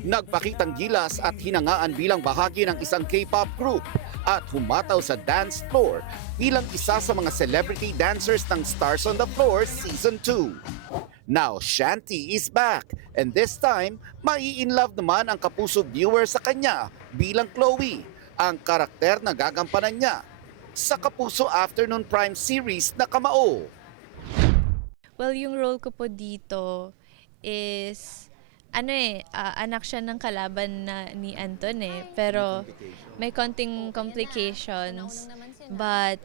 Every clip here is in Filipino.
Nagpakitang gilas at hinangaan bilang bahagi ng isang K-pop group at humataw sa dance floor bilang isa sa mga celebrity dancers ng Stars on the Floor Season 2. Now, Shanti is back and this time, mai-inlove naman ang kapuso viewer sa kanya bilang Chloe, ang karakter na gagampanan niya sa Kapuso Afternoon Prime series na Kamao. Well, yung role ko po dito is, anak siya ng kalaban ni Anton eh. Pero may konting complications. But,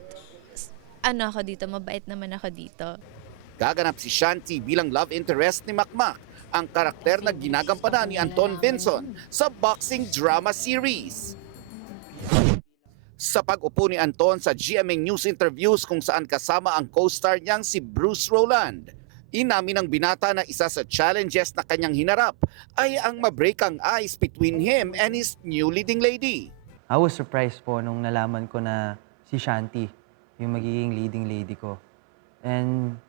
ako dito, mabait naman ako dito. Gaganap si Shanti bilang love interest ni Makmak, ang karakter na ginagampanan ni Anton Vinson sa boxing drama series. Sa pag-upo ni Anton sa GMA News interviews kung saan kasama ang co-star niyang si Bruce Roland, inamin ng binata na isa sa challenges na kanyang hinarap ay ang ma-break ang ice between him and his new leading lady. I was surprised po nung nalaman ko na si Shanti, yung magiging leading lady ko. And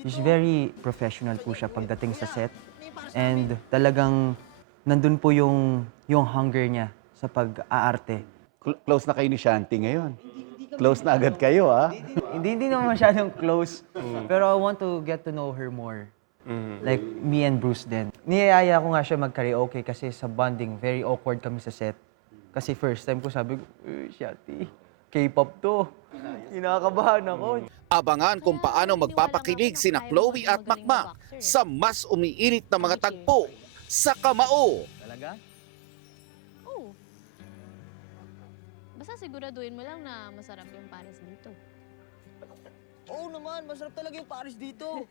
she's very professional po siya pagdating sa set. And talagang nandun po yung hunger niya sa pag-aarte. Close na kayo ni Shanti ngayon. Close na agad kayo, ha? Hindi naman masyadong close, pero I want to get to know her more. Like me and Bruce din. Niyayaya ko nga siya mag-karaoke kasi sa bonding, very awkward kami sa set. Kasi first time ko sabi ko, Shanti, K-pop to. Kinakabahan ako. Abangan kung paano magpapakilig sina Chloe at Makmak sa mas umiinit na mga tagpo sa Kamao. Talaga? Oo. Basta siguraduhin mo lang na masarap yung pares dito. Oo naman, masarap talaga yung Paris dito.